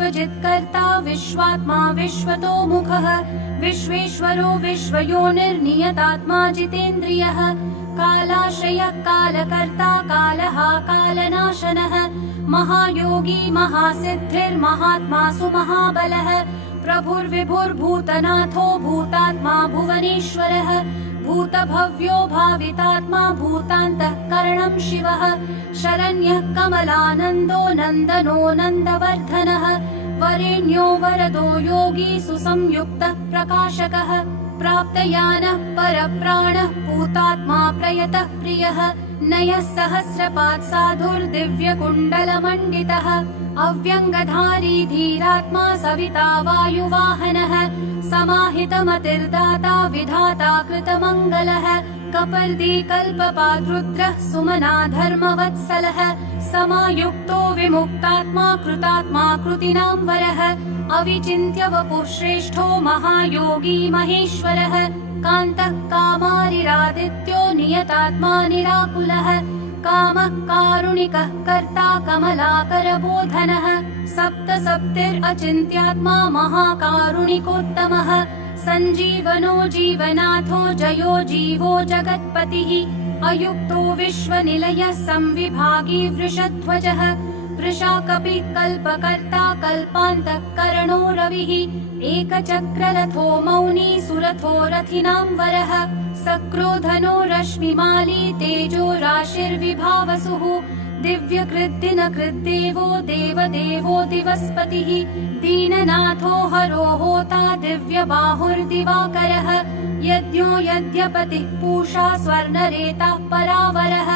विश्वजित्कर्ता विश्वात्मा विश्वतोमुखः विश्वेश्वरो विश्वयोनिर्नियतात्मा जितेन्द्रियः कालाश्रयः कालकर्ता कालः कालनाशनः महायोगी महासिद्धिर्महात्मा सुमहाबलः प्रभुर्विभुर्भूतनाथो भूतात्मा भुवनेश्वरः भूतभव्यो भावितात्मा भूतान्तःकरणं शिवः शरण्यः कमलानन्दो नन्दनो नन्दवर्धनः वरेण्यो वरदो योगी सुसंयुक्तः प्रकाशकः प्राप्तयानः परप्राणः पूतात्मा प्रयतः प्रियः नयः सहस्रपात् साधुर्दिव्यकुण्डलमण्डितः अव्यङ्गधारी धीरात्मा सविता वायुवाहनः समाहितमतिर्दाता विधाता कृतमङ्गलः कपर्दी कल्पपाद्रुद्रः सुमना धर्मवत्सलः समायुक्तो विमुक्तात्मा कृतात्मा कृतिनां वरः अविचिन्त्य वपुः श्रेष्ठो महायोगी महेश्वरः कान्तः कामारिरादित्यो नियतात्मा निराकुलः कामः कारुणिकः कर्ता कमलाकरबोधनः सप्तसप्तिरचिन्त्यात्मा महाकारुणिकोत्तमः सञ्जीवनो जीवनाथो जयो जीवो जगत्पतिः अयुक्तो विश्वनिलयः संविभागी वृषध्वजः वृषाकपिः कल्पकर्ता कल्पान्तःकरणो रविः एकचक्ररथो मौनी सुरथो रथिनां वरः सक्रोधनो रश्मिमाली तेजो राशिर्विभावसुः दिव्यकृद्दिनकृद्देवो देवदेवो दिवस्पतिः दीननाथो हरो होता दिव्यबाहुर्दिवाकरः यज्ञो यज्ञपतिः पूषा स्वर्णरेता परावरः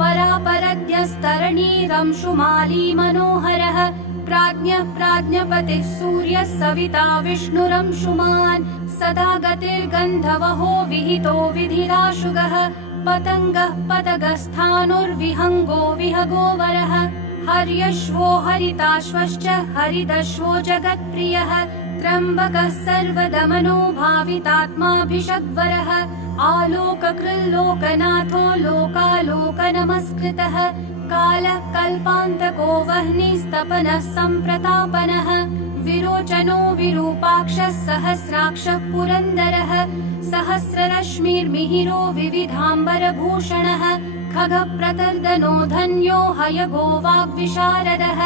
परापरद्यस्तरणीरंशुमाली मनोहरः प्राज्ञः प्राज्ञपतिः सूर्यः सविता विष्णुरंशुमान् सदा गतिर्गन्धवहो विहितो विधिराशुगः पतङ्गः पतगस्थानुर्विहङ्गो विहगो वरः हर्यश्वो हरिताश्वश्च हरिदश्वो जगत्प्रियः त्र्यम्बकः सर्वदमनो भावितात्माभिषग्वरः आलोककृल्लोकनाथो लोकालोकनमस्कृतः कालः कल्पान्तको वह्निस्तपनः सम्प्रतापनः विरोचनो विरूपाक्षः सहस्राक्षः पुरन्दरः सहस्ररश्मिर्मिहिरो विविधाम्बरभूषणः खगप्रतर्दनो धन्यो हयगो वाग्विशारदः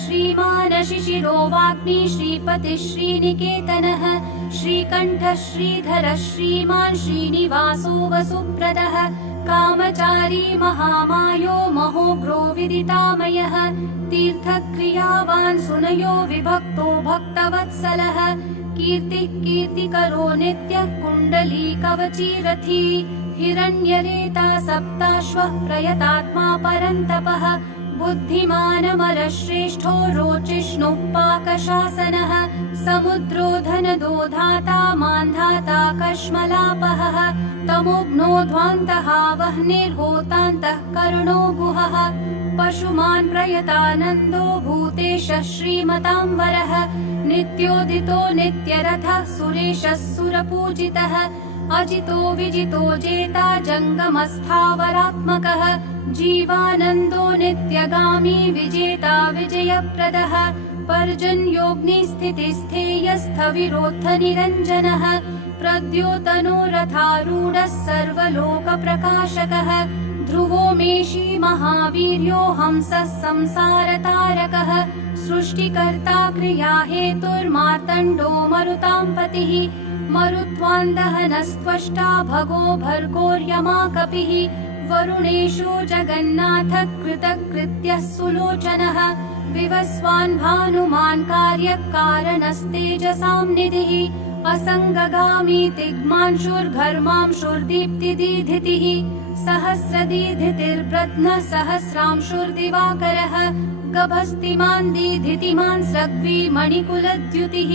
श्रीमान् शिशिरो वाग्मी श्रीपतिः श्रीनिकेतनः श्रीकण्ठः श्रीधरः श्रीमान् श्रीनिवासो वसुप्रदः कामचारी महामायो महोग्रो विदितामयः तीर्थक्रियावान् सुनयो विभक्तो भक्तवत्सलः कीर्तिः कीर्तिकरो नित्यः कुण्डली कवची रथी हिरण्यरेता सप्ताश्वः प्रयतात्मा परन्तपः बुद्धिमानमरश्रेष्ठो रोचिष्णुः पाकशासनः समुद्रो धनदो धाता मान्धाता कश्मलापहः तमोघ्नोध्वान्तः वह्निर्होतान्तः करुणो गुहः पशुमान् प्रयतानन्दो भूतेशः श्रीमतां वरः नित्योदितो नित्यरथः सुरेशः सुरपूजितः अजितो विजितो जेता जङ्गमस्थावरात्मकः जीवानन्दो नित्यगामी विजेता विजयप्रदः पर्जन्योऽग्निस्थितिस्थेयस्थविरोत्थनिरञ्जनः प्रद्योतनो रथारूढः सर्वलोकप्रकाशकः ध्रुवो मेषी महावीर्यो हंसः संसारतारकः सृष्टिकर्ता क्रियाहेतुर्मार्तण्डो मरुतां पतिः मरुत्वान्दहनस्त्वष्टा भगो भर्गोर्यमा कपिः वरुणेषु जगन्नाथः कृतकृत्यः सुलोचनः विवस्वान् भानुमान् कार्यकारणस्तेजसां निधिः असङ्गगामी तिग्मांशुर्घर्मांशुर्दीप्तिदीधितिः सहस्रदीधितिर्ब्रध्नः सहस्रांशुर्दिवाकरः गभस्तिमान् दीधितिमान् स्रग्वी मणिकुलद्युतिः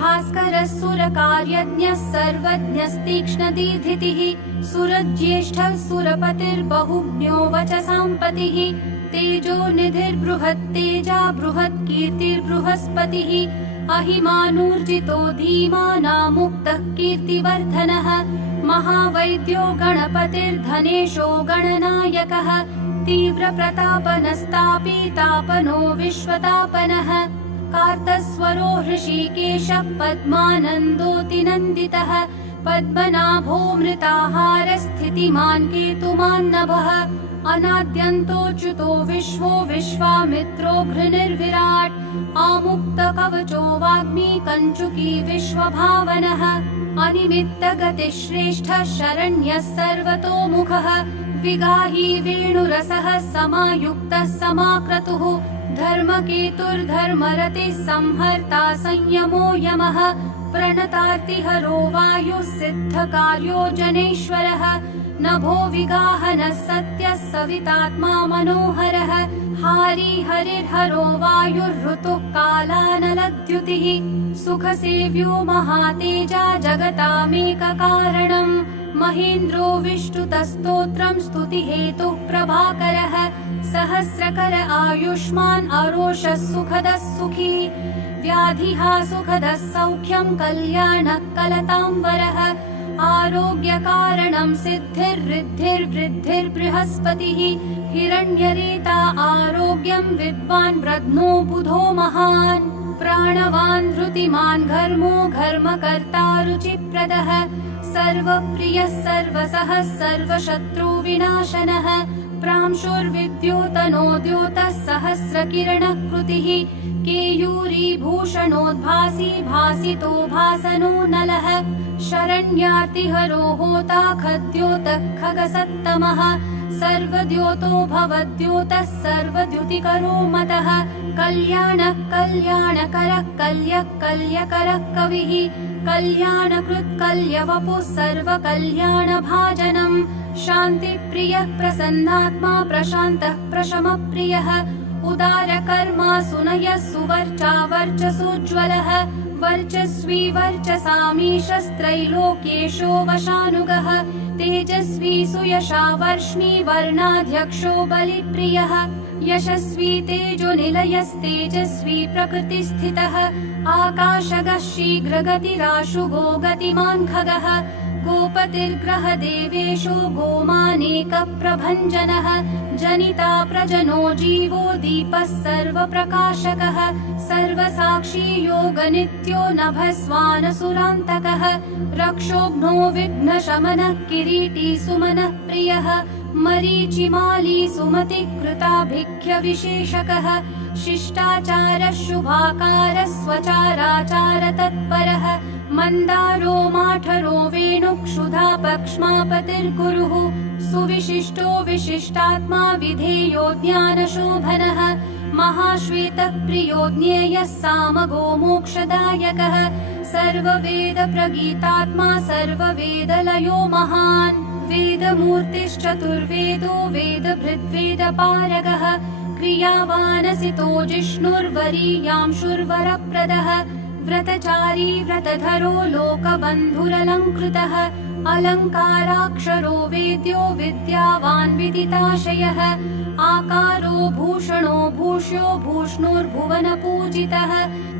भास्करः सुरकार्यज्ञः सर्वज्ञस्तीक्ष्णदीधितिः सुरज्येष्ठः सुरपतिर्बहुज्ञो वचसां पतिः तेजो निधिर्बृहत्तेजा बृहत्कीर्तिर्बृहस्पतिः अहिमानूर्जितो धीमानामुक्तः कीर्तिवर्धनः महावैद्यो गणपतिर्धनेशो गणनायकः तीव्रप्रतापनस्तापी तापनो विश्वतापनः कार्तस्वरो हृषीकेशः पद्मानन्दोऽतिनन्दितः पद्मनाभोऽमृताहारस्थितिमान् केतुमान्नभः अनाद्यन्तोऽच्युतो विश्वो विश्वामित्रो घृनिर्विराट् आमुक्तकवचो वाग्मी कञ्चुकी विश्वभावनः अनिमित्तगतिश्रेष्ठः शरण्यः सर्वतोमुखः विगाही वेणुरसः समायुक्तः समाक्रतुः धर्मकेतुर्धर्मरतिः संहर्ता संयमो यमः प्रणतार्तिहरो वायुः सिद्धकार्यो जनेश्वरः नभो विगाहनः सत्यः सवितात्मा मनोहरः हारी हरिर्हरो वायुर्ऋतुः कालानलद्युतिः सुखसेव्यो महातेजा जगतामेककारणम् महेन्द्रो विष्णुतस्तोत्रम् स्तुतिहेतुः प्रभाकरः सहस्रकर आयुष्मान् अरोषः सुखदः सुखी व्याधिहा सुखदः सौख्यम् कल्याणः कलताम्बरः आरोग्यकारणम् सिद्धिर्ऋद्धिर्वृद्धिर्बृहस्पतिः हिरण्यरेता आरोग्यम् विद्वान् ब्रध्नो बुधो महान् प्राणवान् धृतिमान् घर्मो घर्मकर्ता रुचिप्रदः सर्वप्रियः सर्वसः सर्वशत्रुविनाशनः प्रांशुर्विद्योतनो द्योतः सहस्रकिरणः कृतिः केयूरीभूषणोद्भासी भासितो भासनो नलः शरण्यार्तिहरो होता खद्योतः खगसत्तमः सर्वद्योतो भवद्योतः सर्वद्युतिकरो मतः कल्याणः कल्याणकरः कल्यः कल्यकरः कविः कल्याणकृत् कल्यवपुः सर्वकल्याणभाजनम् शान्तिप्रियः प्रसन्नात्मा प्रशान्तः प्रशमप्रियः उदारकर्मा सुनयः सुवर्चा वर्चसोज्ज्वलः वर्चस्वी वर्चसामीशस्त्रैलोक्येशो वशानुगः तेजस्वी सुयशा वर्ष्मी वर्णाध्यक्षो बलिप्रियः यशस्वी तेजोनिलयस्तेजस्वी प्रकृतिस्थितः आकाशगः शीघ्रगतिराशुगो गतिमान् खगः गोपतिर्ग्रह देवेशो गोमानेकप्रभञ्जनः जनिता प्रजनो जीवो दीपः सर्वप्रकाशकः सर्वसाक्षी योगनित्यो नभस्वानसुरान्तकः रक्षोघ्नो विघ्नशमनः किरीटी सुमनः प्रियः मरीचिमाली सुमतिकृताभिख्यविशेषकः शिष्टाचारः शुभाकारः स्वचाराचार तत्परः मन्दारो माठरो वेणुक्षुधा पक्ष्मापतिर्गुरुः सुविशिष्टो विशिष्टात्मा विधेयो ज्ञानशोभनः महाश्वेतः प्रियो ज्ञेयः सामगो मोक्षदायकः सर्ववेदप्रगीतात्मा सर्ववेदलयो महान् वेदमूर्तिश्चतुर्वेदो वेदभृद्वेदपारगः क्रियावानसितो जिष्णुर्वरीयांशुर्वरप्रदः व्रतचारी व्रतधरो लोकबन्धुरलङ्कृतः अलङ्काराक्षरो वेद्यो विद्यावान् विदिताशयः आकारो भूषणो भूष्यो भूष्णुर्भुवनपूजितः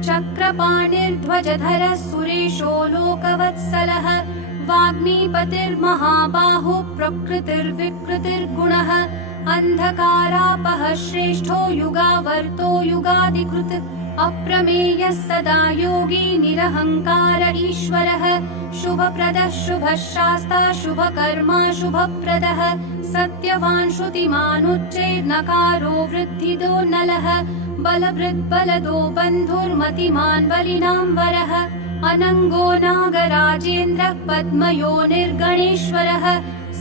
चक्रपाणिर्ध्वजधरः सुरेशो लोकवत्सलः वाग्मीपतिर्महाबाहुः प्रकृतिर्विकृतिर्गुणः अन्धकारापः श्रेष्ठो युगावर्तो युगादिकृत् अप्रमेयः सदा योगी निरहङ्कार ईश्वरः शुभप्रदः शुभः शास्ता शुभकर्मा शुभप्रदः सत्यवान् श्रुतिमानुच्चैर्नकारो वृद्धिदो नलः बलभृद्बलदो बन्धुर्मतिमान् बलिनाम्बरः अनङ्गो नागराजेन्द्रः पद्मयोनिर्गणेश्वरः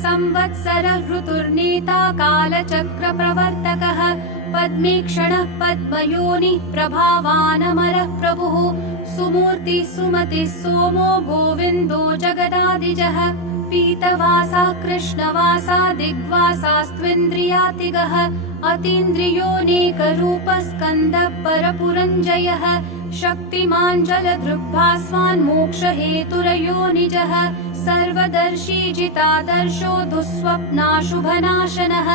संवत्सरः ऋतुर्नेता कालचक्रप्रवर्तकः पद्मेक्षणः पद्मयोनिः प्रभावानमरः प्रभुः सुमूर्तिः सुमतिः सोमो गोविन्दो जगदादिजः पीतवासा कृष्णवासा दिग्वासास्त्विन्द्रियातिगः अतीन्द्रियोऽनेकरूपः स्कन्दः परपुरञ्जयः शक्तिमान् जलधृग्भास्वान् मोक्षहेतुरयोनिजः सर्वदर्शी जितादर्शो दुःस्वप्नाशुभनाशनः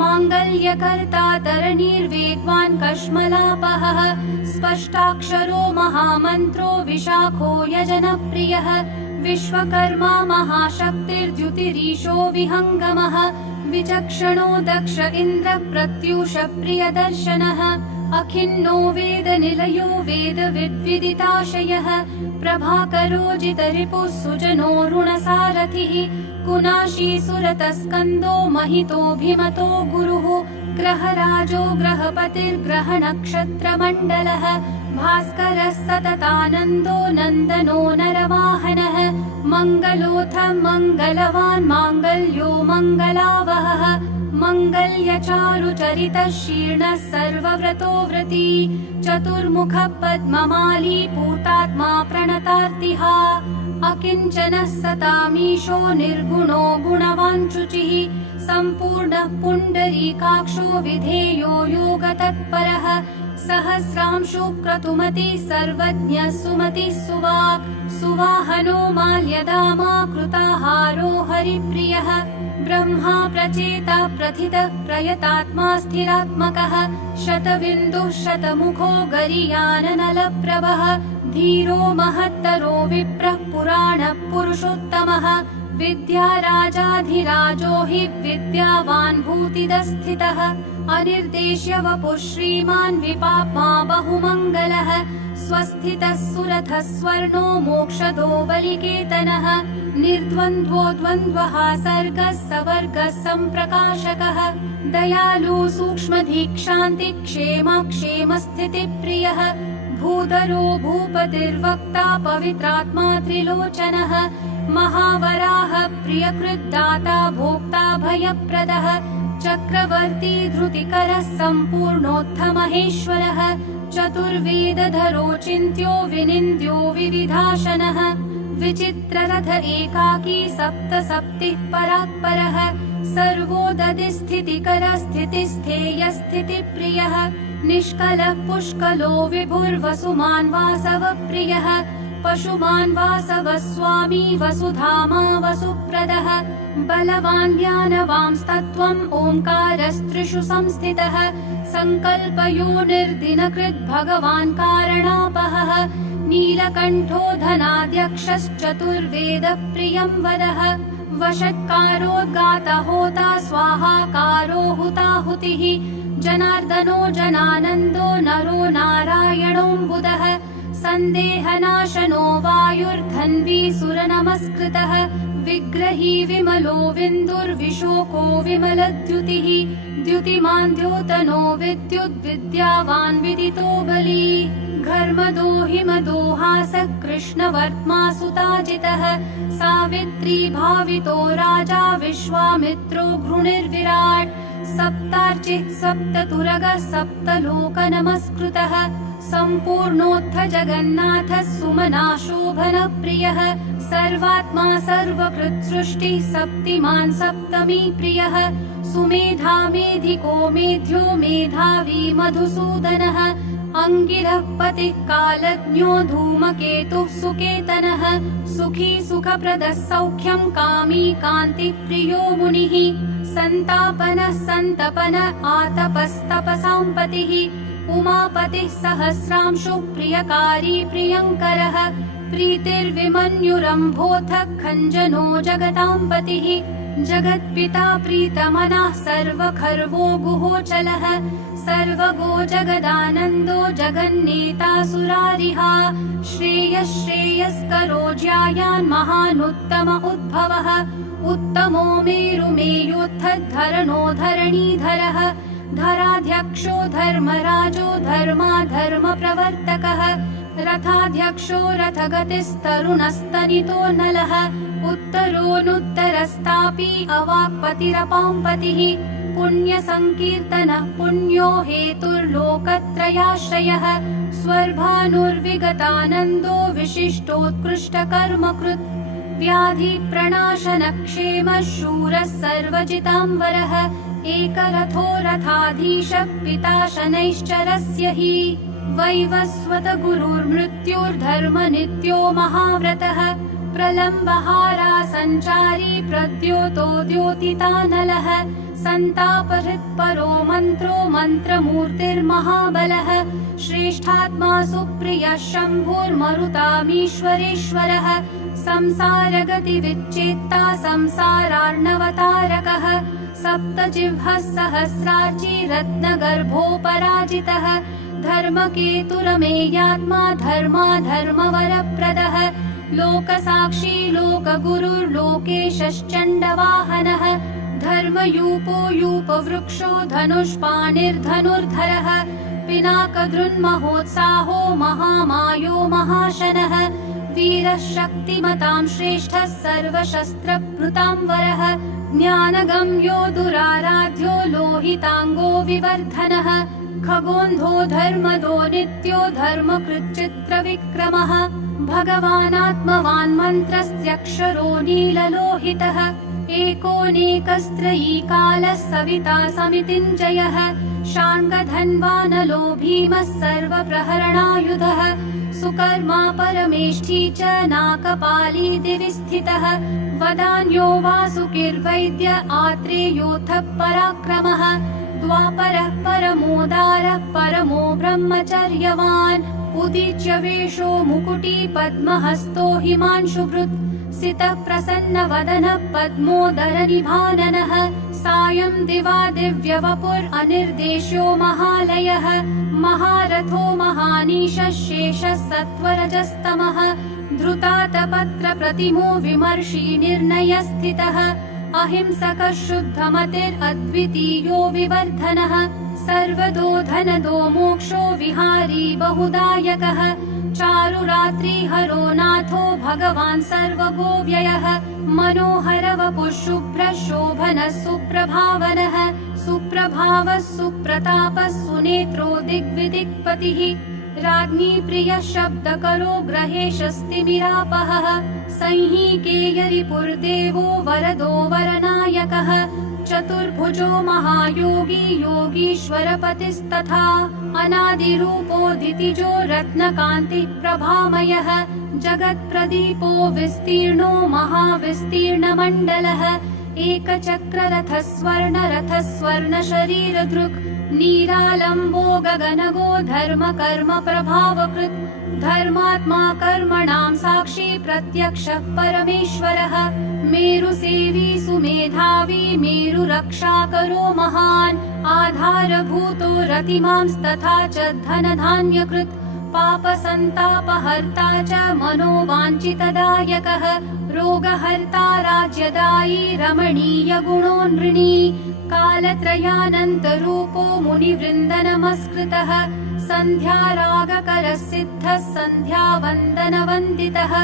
माङ्गल्यकर्ता तरणीर्वेग्वान् कश्मलापहः स्पष्टाक्षरो महामन्त्रो विशाखो यजनप्रियः विश्वकर्मा महाशक्तिर्द्युतिरीशो विहङ्गमः विचक्षणो दक्ष इन्द्र प्रत्यूष प्रियदर्शनः अखिन्नो वेदनिलयो वेदविद्विदिताशयः प्रभाकरोजितरिपुः सुजनोरुणसारथिः कुनाशी सुरतस्कन्दो महितोऽभिमतो गुरुः ग्रहराजो ग्रहपतिर्ग्रहनक्षत्रमण्डलः भास्करः सततानन्दो नन्दनो नरवाहनः मङ्गलोऽथ मङ्गलवान् माङ्गल्यो मङ्गलावहः मङ्गल्यचारुचरितः शीर्णः सर्वव्रतो व्रती चतुर्मुखः पद्ममाली पूतात्मा प्रणतार्तिहा अकिञ्चनः सतामीशो निर्गुणो गुणवान् शुचिः सम्पूर्णः पुण्डरीकाक्षो विधेयो योगतत्परः सहस्रांशु क्रतुमति सर्वज्ञः सुमतिः सुवाक् सुवाहनो माल्यदामा कृताहारो हरिप्रियः ब्रह्मा प्रचेता प्रथितः प्रयतात्मा स्थिरात्मकः शतबिन्दुः शतमुखो गरियाननलप्रभः धीरो महत्तरो विप्रः पुराणः पुरुषोत्तमः विद्याराजाधिराजो हि विद्यावान् भूतिदस्थितः अनिर्देश्य वपुः श्रीमान् विपाप्मा बहुमङ्गलः स्वस्थितः सुरथः स्वर्णो मोक्षदो बलिकेतनः निर्द्वन्द्वो द्वन्द्वः सर्गः सवर्गः सम्प्रकाशकः दयालु सूक्ष्मधीक्षान्ति क्षेमस्थितिप्रियः भूधरो भूपतिर्वक्ता पवित्रात्मा त्रिलोचनः महावराह प्रियकृद्दाता भोक्ता भयप्रदः चक्रवर्ती धृतिकरः सम्पूर्णोत्थमहेश्वरः चतुर्वेदधरो चिन्त्यो विनिन्द्यो विविधाशनः विचित्ररथ एकाकी सप्तसप्तिः परात्परः सर्वोदधिस्थितिकरः स्थितिस्थेयस्थितिप्रियः निष्कलः पुष्कलो विभुर्वसुमान् वासवप्रियः पशुमान् वासवः स्वामी वसुधामा वसुप्रदः बलवान् ज्ञानवांस्तत्त्वम् ओङ्कारस्त्रिषु संस्थितः सङ्कल्पयो निर्दिनकृद् भगवान् कारणापहः नीलकण्ठो धनाध्यक्षश्चतुर्वेदप्रियं वदः वषट्कारोद्गातः होता स्वाहाकारो हुताहुतिः जनार्दनो जनानन्दो नरो नारायणोऽम्बुदः सन्देहनाशनो वायुर्धन्वी सुरनमस्कृतः विग्रही विमलो विन्दुर्विशोको विमलद्युतिः द्युतिमान् द्योतनो विद्युद्विद्यावान् विदितो बली घर्मदो हिमदो हासः कृष्णवर्त्मा सुताजितः सावित्री भावितो राजा विश्वामित्रो घृणिर्विराट् सप्तार्चिः सप्ततुरगः सप्तलोकनमस्कृतः सम्पूर्णोत्थ जगन्नाथः सुमना शोभनप्रियः सर्वात्मा सर्वकृत्सृष्टिः सप्तिमान् सप्तमी प्रियः सुमेधा मेधिको मेध्यो मेधावी मधुसूदनः अङ्गिरः पतिः कालज्ञो धूमकेतुः सुकेतनः सुखी सुखप्रदः सौख्यं कामी कान्तिप्रियो मुनिः सन्तापनः सन्तपनः आतपस्तपसाम्पतिः उमापतिः सहस्रांशुः प्रियकारी प्रियङ्करः प्रीतिर्विमन्युरम्भोऽथ खञ्जनो जगताम्पतिः जगत्पिता प्रीतमनः सर्वखर्वो गुहोचलः सर्वगो जगदानन्दो जगन्नेता सुरारिहा श्रेयस्करो ज्यायान् महानुत्तम उद्भवः उत्तमो मेरुमेयोत्थद्धरणो धरणीधरः धराध्यक्षो धर्मराजो धर्मप्रवर्तकः रथाध्यक्षो रथगतिस्तरुणस्तनितो नलः उत्तरोऽनुत्तरस्तापि अवाक्पतिरपाम्पतिः पुण्यसङ्कीर्तनः पुण्यो हेतुर्लोकत्रयाश्रयः स्वर्भानुर्विगतानन्दो विशिष्टोत्कृष्टकर्मकृत् व्याधिप्रणाशनक्षेमः शूरः सर्वजिताम्बरः एकरथो रथाधीशः पिता शनैश्चरस्य हि वैवस्वत गुरुर्मृत्युर्धर्मनित्यो महाव्रतः प्रलम्बहारा सञ्चारी प्रद्योतो द्योतितानलः सन्तापहृत्परो मन्त्रो मन्त्रमूर्तिर्महाबलः श्रेष्ठात्मा सुप्रियः शम्भुर्मरुतामीश्वरेश्वरः संसारगतिविच्चेत्ता संसारार्णवतारकः सप्तजिह्वः सहस्रार्ची रत्नगर्भोपराजितः धर्मकेतुरमेयात्मा धर्माधर्मवरप्रदः लोकसाक्षी लोकगुरुर्लोकेशश्चण्डवाहनः धर्मयूपो यूपवृक्षो धनुष्पाणिर्धनुर्धरः पिनाकदृन्महोत्साहो महामायो महाशनः वीरः शक्तिमतां श्रेष्ठः सर्वशस्त्रभृतां ज्ञानगम्यो दुराराध्यो लोहिताङ्गो विवर्धनः खगोन्धो धर्मदो नित्यो धर्मकृच्चित्रविक्रमः भगवानात्मवान् मन्त्रस्त्यक्षरो नीललोहितः एकोनेकस्त्रयीकालः सविता समितिञ्जयः शार्ङ्गधन्वानलो भीमः सर्वप्रहरणायुधः सुकर्मा परमेष्ठी च नाकपाली दिवि स्थितः वदान्यो वासुकिर्वैद्य आत्रेयोऽथ पराक्रमः द्वापरः परमोदारः परमो ब्रह्मचर्यवान् उदीच्य वेषो मुकुटी पद्महस्तो हिमांशुभृत् सितः प्रसन्नवदनः पद्मोदरनिभाननः सायं दिवा दिव्यवपुरनिर्देश्यो महालयः महारथो महानीशः शेषः सत्त्वरजस्तमः धृतातपत्रप्रतिमो विमर्शी निर्णयस्थितः अहिंसकः शुद्धमतिरद्वितीयो विवर्धनः सर्वदो धनदो मोक्षो विहारी बहुदायकः चारुरात्रिहरो नाथो भगवान् सर्वगोव्ययः मनोहरवपुः शुभ्रः शोभनः सुप्रभावनः सुप्रभावः सुप्रतापः सुनेत्रो दिग्विदिक्पतिः राज्ञी प्रियः शब्दकरो ग्रहेशस्तिमिरापहः संहीकेयरिपुर्देवो वरदो वरनायकः चतुर्भुजो महायोगी योगीश्वरपतिस्तथा अनादिरूपोदितिजो रत्नकान्तिः प्रभामयः जगत्प्रदीपो विस्तीर्णो महाविस्तीर्णमण्डलः एकचक्ररथः स्वर्णशरीरधृक् नीरालम्बो गगनगो धर्मकर्म प्रभावकृत् धर्मात्मा कर्मणां साक्षी प्रत्यक्षः परमेश्वरः मेरुसेवी सुमेधावी मेरुरक्षाकरो महान् आधारभूतो रतिमांस्तथा च धनधान्यकृत् पापसन्तापहर्ता च मनोवाञ्छितदायकः रोगहर्ता राज्यदायी रमणीय गुणोन्नृणी कालत्रयानन्तरूपो मुनिवृन्दनमस्कृतः सन्ध्यारागकरः सिद्धः सन्ध्यावन्दनवन्दितः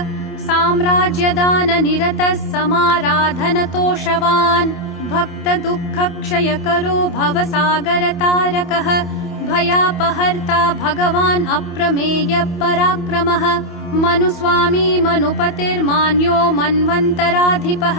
साम्राज्यदाननिरतः समाराधनतोषवान् भक्तदुःखक्षयकरो भवसागरतारकः भयापहर्ता भगवान् अप्रमेयः पराक्रमः मनुस्वामी मनुपतिर्मान्यो मन्वन्तराधिपः